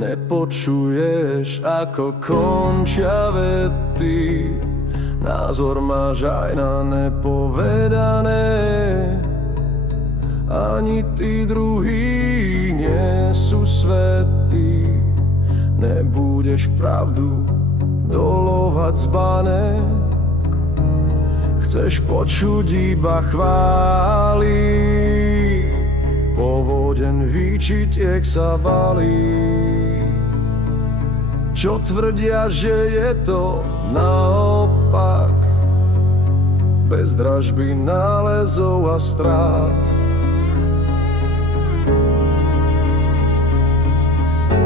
Nepočuješ, ako končia vety, názor máš aj na nepovedané. Ani tí druhí nie sú svätí, nebudeš pravdu dolovať z bane. Chceš počuť iba chvály, povodeň výčitiek sa valí. Čo tvrdia, že je to naopak, bez dražby, nálezov a strát.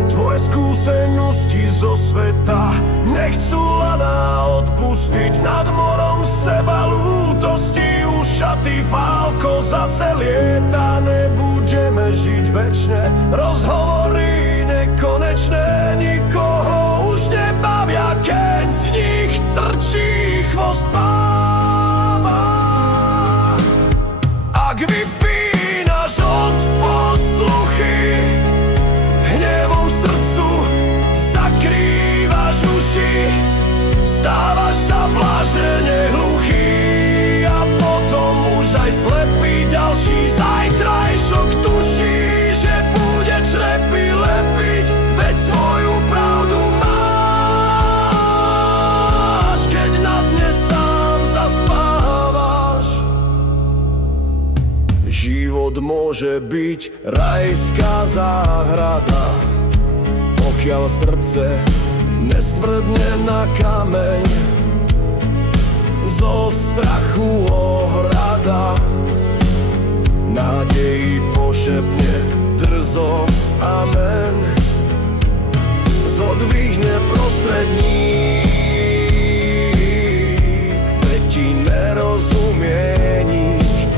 Tvoje skúsenosti zo sveta nechcú lana odpustiť, nad morom seba lútosti ušatý válko zase lieta. Nebudeme žiť večne, rozhovory nekonečné nikoho už nebavia, keď z nich trčí chvost páva. Ak vypínaš od posluchy, hnevom srdcu zakrývaš uši, stávaš sa blážene hluchý a potom už aj slepý ďalší zajtrajšok tuší, že bude črepy lepiť, veď svoju pravdu máš, keď na dne sám zaspávaš. Život môže byť rajská záhrada, pokiaľ srdce nestvrdne na kameň. Zo strachu ohrada nádeji pošepne drzo amen. Zodvihne prostredník, veď ti nerozumie nik.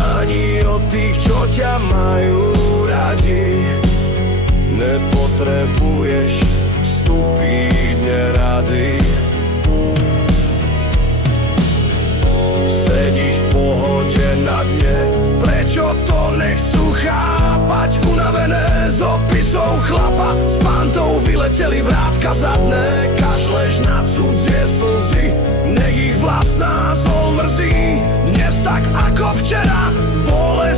Ani od tých, čo ťa majú radi, nepotrebuješ stupidne rady. Sedíš v pohode na dne, prečo to nechcú chápať? Unavené z opisov chlapa, s pantou vyleteli vrátka zadné. Kašleš na cudzie slzy, nech ich vlastná sol mrzí. Dnes tak ako včera, bolesť